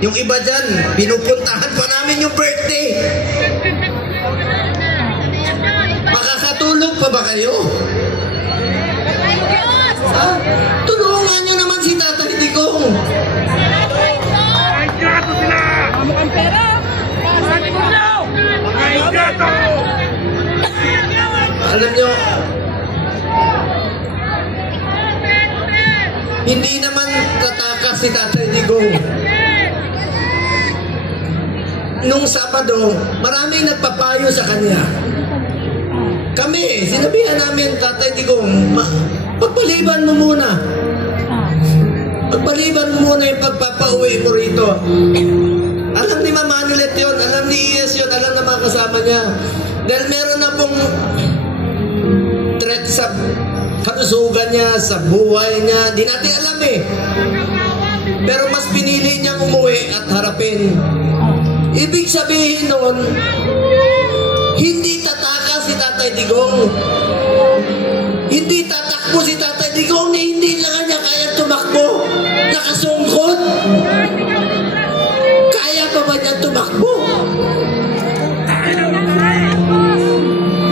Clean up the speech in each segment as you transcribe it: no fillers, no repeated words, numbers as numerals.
Yung iba dyan, pinupuntahan pa namin yung birthday. Makakatulog pa ba kayo? Ha? Tulungan nyo naman si Tatay Digong. Mukhang pera! Alam nyo, hindi naman tatakas si Tatay Digong. Nung Sabado, maraming nagpapayo sa kanya. Kami, sinabihan namin, Tatay Digong, pagpaliban mo muna. Pagpaliban mo muna yung pagpapauwi mo rito. Alam ni Mama Anilet yun, alam ni Iyes yun, alam na mga kasama niya. Dahil meron na pong threat sa kalusugan niya, sa buhay niya. Di natin alam eh. Pero mas pinili niyang umuwi at harapin. Ibig sabihin nun, hindi tatakas si Tatay Digong. Hindi tatakbo si Tatay Digong na hindi lang niya kaya tumakbo. Nakasungkot. Kaya pa ba niya tumakbo?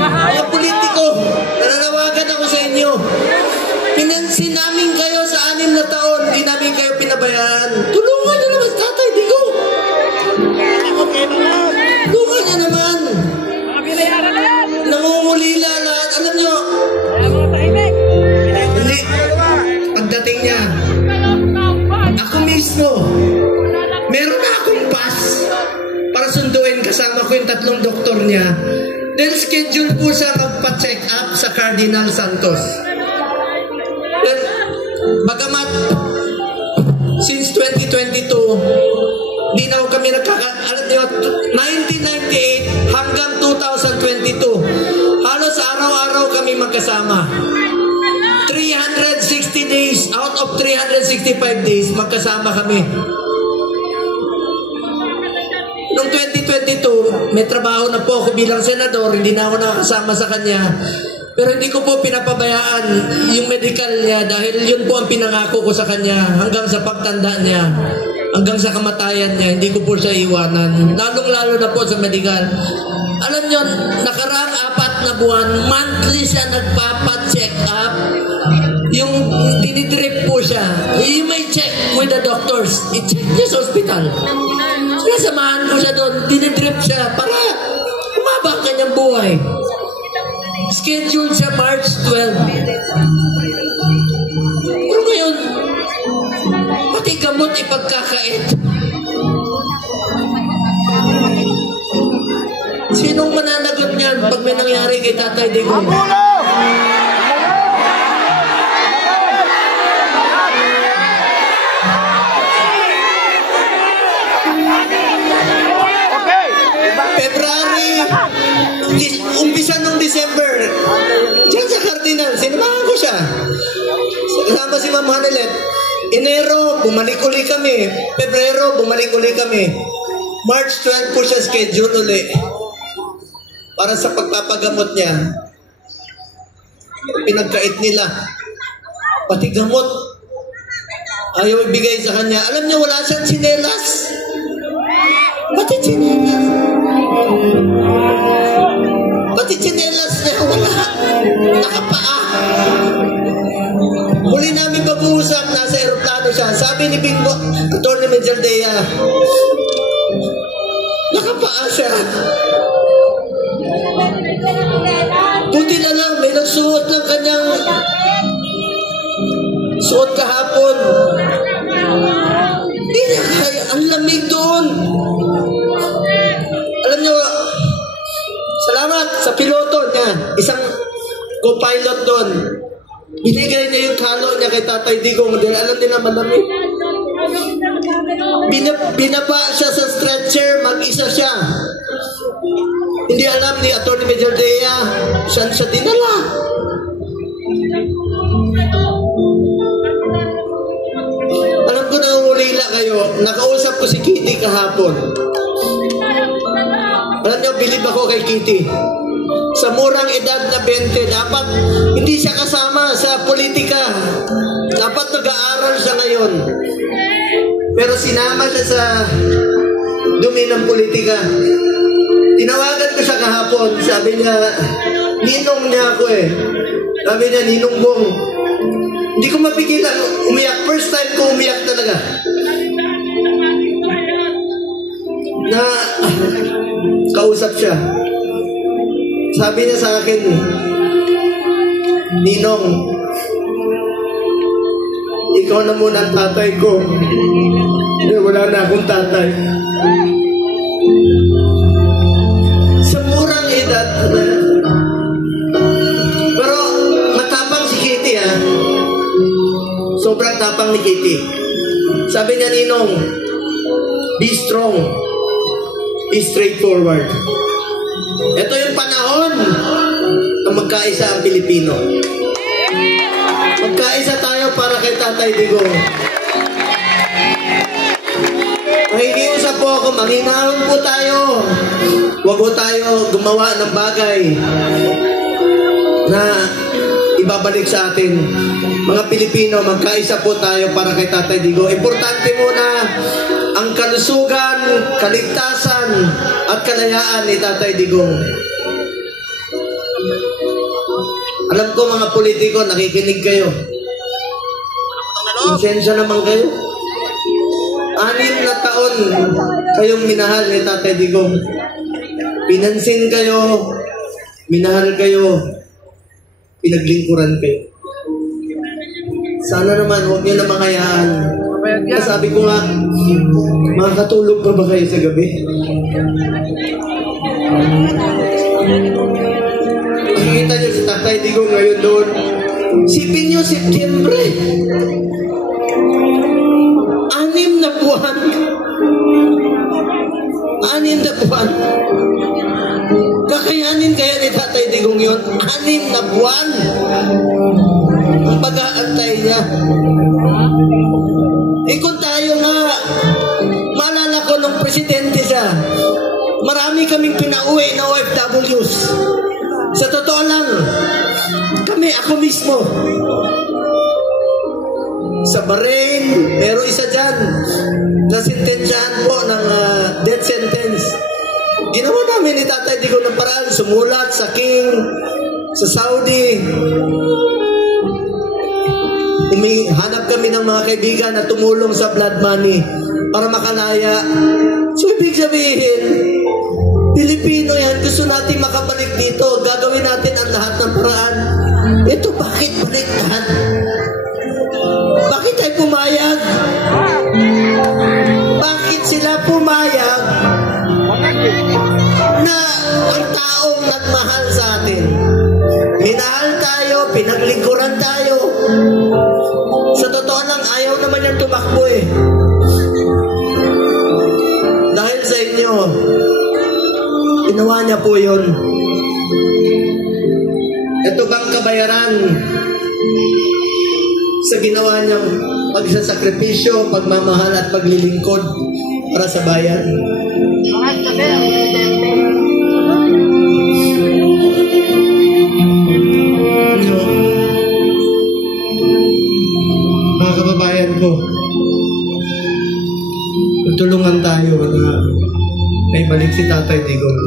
Mga politiko, nananawagan ako sa inyo. Pinansin namin kayo sa 6 na taon, hindi namin kayo pinabayaan. Tulungan niyo naman si Tatay Digong. Tulungan niyo naman. Nangungulila lahat. Alam niyo, hindi. Pagdating niya, ako mismo, meron na akong pass para sunduin kasama ko yung 3 doktor niya. Then schedule po siya magpa-check up sa Cardinal Santos. Then, bagamat since 2022, di na kami alam niyo, 1998 hanggang 2022, halos araw-araw kami magkasama. 360 days, out of 365 days, magkasama kami. Noong 2022, may trabaho na po ako bilang senador, hindi na ako nakasama sa kanya. Pero hindi ko po pinapabayaan yung medical niya dahil yun po ang pinangako ko sa kanya hanggang sa pagtanda niya, hanggang sa kamatayan niya, hindi ko po siya iwanan. Lalong-lalo na po sa medical. Alam niyo, nakaraang 4 na buwan, monthly siya nagpapa-check up. Yung dinidrip po siya. You may check with the doctors. I-check niya sa hospital. Sinasamahan ko siya doon. Dinidrip siya para umaba ang kanyang buhay. Scheduled siya March 12. Pero ngayon, pati gamot ipagkakait. Sinong mananagot niyan pag may nangyari kay Tatay Digong? February, umpisa nung December, diyan sa Cardinal, sinamahan ko siya. Kasama si Mama Anilet. Enero, bumalik uli kami. Pebrero, bumalik uli kami. March 12 po siya schedule uli para sa pagpapagamot niya. Pinagkait nila. Pati gamot, ayaw ibigay sa kanya. Alam niya, wala siyang tsinelas. Pati tsinelas. Pati tsinelas niya, wala. Nakapaa. Muli namin mag-uusap, nasa aeroplano siya. Sabi ni Bingo, Atty. Mejaldea, nakapaa siya. Buti na lang, may nagsuot ng kanyang suot kahapon. Hindi na kaya, ang lamig doon. Alam niyo, salamat sa piloto niya, isang co-pilot doon. Binigay niya yung kalo niya kay Tatay Digong dahil alam nila malamig. Binaba siya sa stretcher, mag-isa siya. Hindi alam ni Atty. Mejaldea saan siya dinala. Alam ko na ulila kayo, nakausap ko si Kitty kahapon. Alam niyo, bilib ako kay Kitty. Sa murang edad na 20, dapat hindi siya kasama sa politika. Dapat nag-aaral siya ngayon. Pero sinama siya sa dumi ng politika. Tinawagan ko siya kahapon. Sabi niya, ninong niya ako eh. Sabi niya, Ninong Bong. Hindi ko mapigilan umiyak. First time ko umiyak talaga. Na kausap siya. Sabi niya sa akin, Ninong, ikaw na muna ang tatay ko. Wala na akong tatay. Sa murang edad. Pero matapang si Kitty ha. Sobrang tapang ni Kitty. Sabi niya, Ninong, be strong. Be straightforward. Ito yung panahon na magkaisa ang Pilipino. Magkaisa tayo para kay Tatay Digong. Makikiusap po ako, manghinahon po tayo. Huwag po tayo gumawa ng bagay na ibabalik sa atin. Mga Pilipino, magkaisa po tayo para kay Tatay Digong. Importante muna ang kalusugan, kaligtasan, at kalayaan ni Tatay Digong. Alam ko mga politiko, nakikinig kayo. Konsensya naman kayo. 6 na taon kayong minahal ni Tatay Digong. Pinansin kayo, minahal kayo, pinaglingkuran kayo. Sana naman, huwag niyo na makayaan. Sabi ko nga, makakatulog pa ba kayo sa gabi? Makikita niyo si Tatay Digong ngayon doon. Sipin niyo, Setyembre. 6 na buwan. 6 na buwan. Kakayanin kaya ni Tatay Digong yun? 6 na buwan. Ang pag-aantay niya. Kung tayo nga, maalala ko nung presidente siya, marami kaming pinauwi na OFWs. Sa totoo lang, ako mismo. Sa Bahrain, meron isa dyan na sintensyahan po ng death sentence. Ginawa namin ni Tatay Digong ng paraan, sumulat sa King, sa Saudi. Hanap kami ng mga kaibigan na tumulong sa blood money para makalaya. So, ibig sabihin, Pilipino yan, gusto natin makabalik dito. Gagawin natin ang lahat ng paraan. Ito, bakit baliktad? Bakit tayo pumayag? Bakit sila pumayag na ang taong nagmahal sa atin? Minahal tayo, pinaglingkuran tayo. Sa totoo lang, ayaw naman yan tumakbo eh. Dahil sa inyo, ginawa niya po yun. Ito bang kabayaran sa ginawa niyang pagsasakripisyo, pagmamahal at paglilingkod para sa bayan? Mga kababayan ko, tulungan tayo na may balik si Tatay Digong.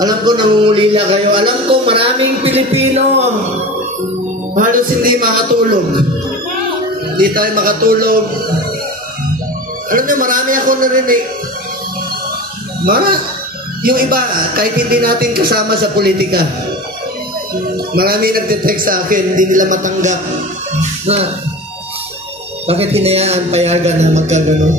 Alam ko nangungulila kayo. Alam ko maraming Pilipino halos hindi makatulog. Hindi tayo makatulog. Alam niyo, marami ako narinig. Yung iba, kahit hindi natin kasama sa politika, marami nagte-text sa akin, hindi nila matanggap na bakit hinayaan payagan na magkaganon.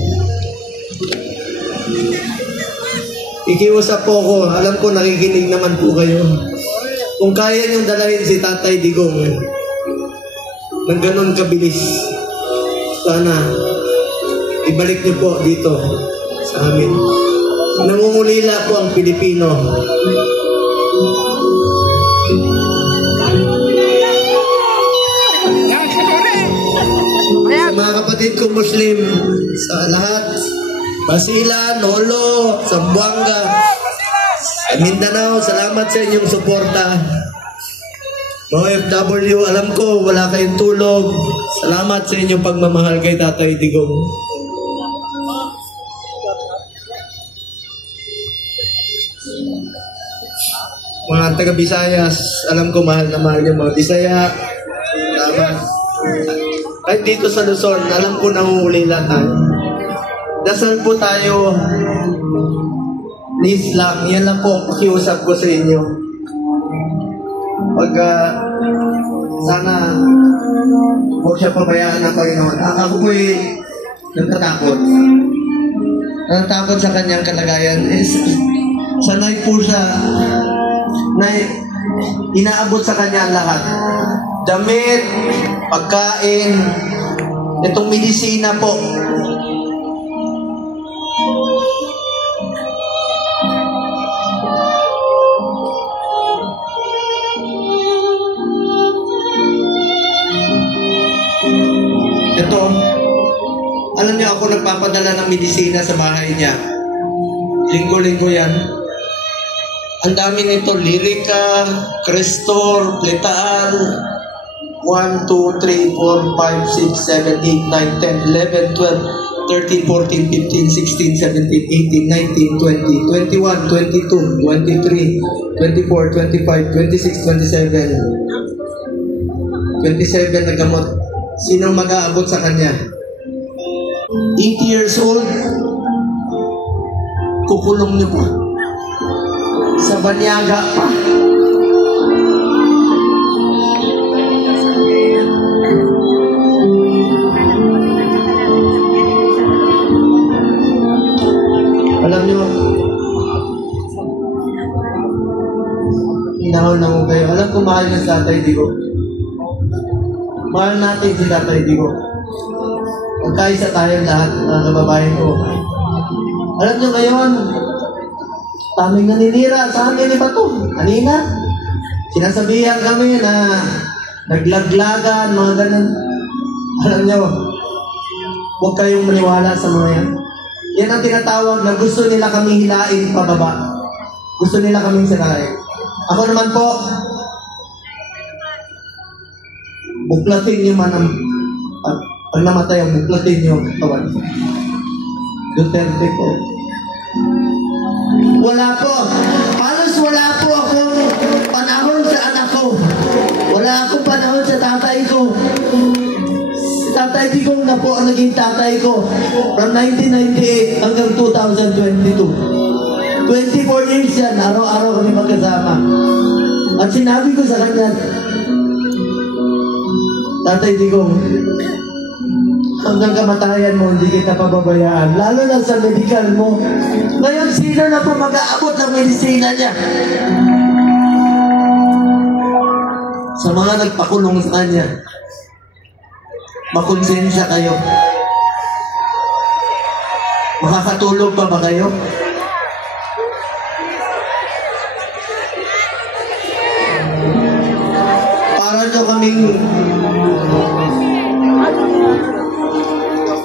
Ikiusap po ko, alam ko nakikinig naman po kayo. Kung kaya niyong dalahin si Tatay Digong ng ganon kabilis, sana ibalik niyo po dito sa amin. Nangungulila po ang Pilipino. Sa mga kapatid ko Muslim, sa lahat, Basilan, Holo, Zamboanga, Mindanao, salamat sa inyong suporta. OFW, alam ko wala kayong tulog. Salamat sa inyong pagmamahal kay Tatay Digong. mga taga Visayas, alam ko mahal na mahal yung mga Bisaya. Tama. Kahit dito sa Luzon, alam ko nangungulila tayo. Dasal po tayo. Please lang, yan lang po ang pakiusap ko sa inyo. Pag sana huwag siya pabayaan ng Panginoon. Ako po'y natatakot. Natatakot sa kanyang kalagayan. Sanay po siya na inaabot sa kanya ang lahat. Damit, pagkain, itong medisina po. Ito, alam niyo ako nagpapadala ng medisina sa bahay niya. Linggo-linggo yan. Ang dami nito, Lyrica, Crestor, Pletal, 1, 2, 3, 4, 5, 6, 7, 8, 9, 10, 11, 12, 13, 14, 15, 16, 17, 18, 19, 20, 21, 22, 23, 24, 25, 26, 27. 27 na gamot. Sino mag-aabot sa kanya? 80 years old, kukulong niyo pa. Sa banyaga pa. Alam niyo, inahon na mo kayo. Alam ko mahal ng Tatay Digo. Mahal natin si Tatay Digo. Magkaisa tayo lahat, mga kababayan ko. Alam niyo ngayon, taming naninira sa amin ni Bato. Kanina, sinasabihan kami na naglaglagan, mga ganun. Alam niyo, huwag kayong maniwala sa mga yan. Yan ang tinatawag na gusto nila kami hilain pababa. Gusto nila kaming sirain. Ako naman po, buklatin niyo man ang pag namatay ang buklatin niyo ang katawan. Duterte po. Wala po. Halos wala po akong panahon sa anak ko. Wala akong panahon sa tatay ko. Si Tatay Digong na po ang naging tatay ko from 1998 hanggang 2022. 24 years yan, araw-araw kami magkasama. At sinabi ko sa kanya, Tatay Digong, hanggang kamatayan mo, hindi kita pababayaan. Lalo na sa medical mo. Ngayon, sino na po mag-aabot ng medisina niya? Sa mga nagpakulong sa kanya, makonsensya kayo. Makakatulog pa ba kayo? Para nyo kaming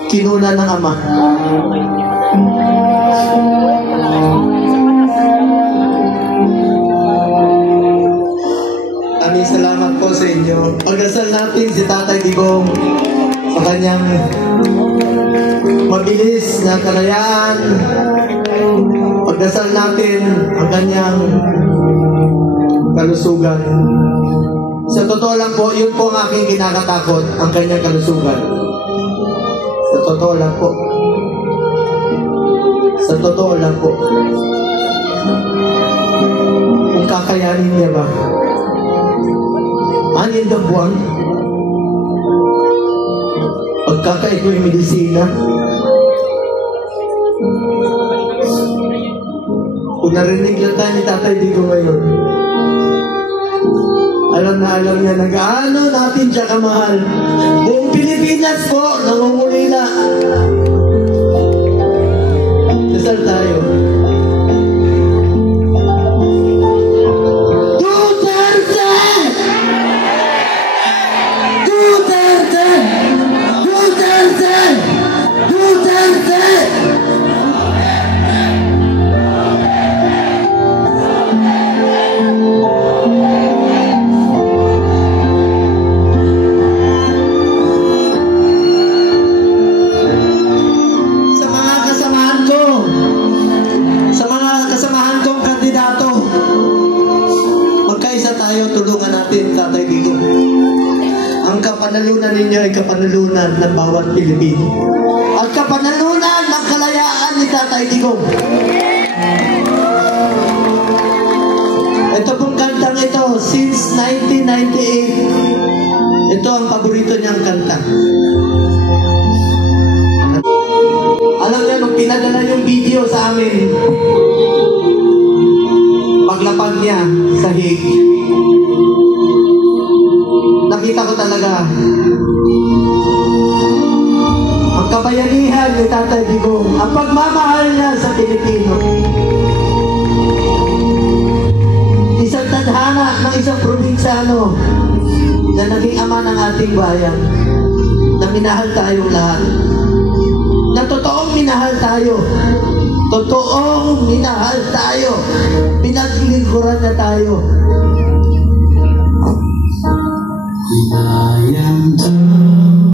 kinuna ng Ama. Aming salamat po sa inyo. Pagdasal natin si Tatay Digong sa kanyang mabilis na kalayaan. Pagdasal natin ang kanyang kalusugan. Sa totoo lang po, yun po ang aking kinakatakot, ang kanyang kalusugan. Sa totoo lang po. Sa totoo lang po. Kung kakayanin niya ba? Anin na buwan? Pagkakait mo yung medisina? Kung narinig lang tayo ni Tatay Digo ngayon, alam na alam niya na gaano natin siya kamahal. Buong Pilipinas po, nangungulila. Dasal tayo. Duterte! Duterte! Duterte! Duterte! kapanalunan ng bawat Pilipino. At kapanalunan ng kalayaan ni Tatay Digong. Ito pong kantang ito, since 1998, ito ang paborito niyang kanta. Alam niya, nung pinadala yung video sa amin, paglapag niya sa Hague, nakita ko talaga ang kabayanihan ni Tatay Digong, ang pagmamahal niya sa Pilipino. Isang tadhana ng isang probinsyano na naging ama ng ating bayan, na minahal tayong lahat, na totoong minahal tayo, totoong minahal tayo, pinaglingkuran na tayo.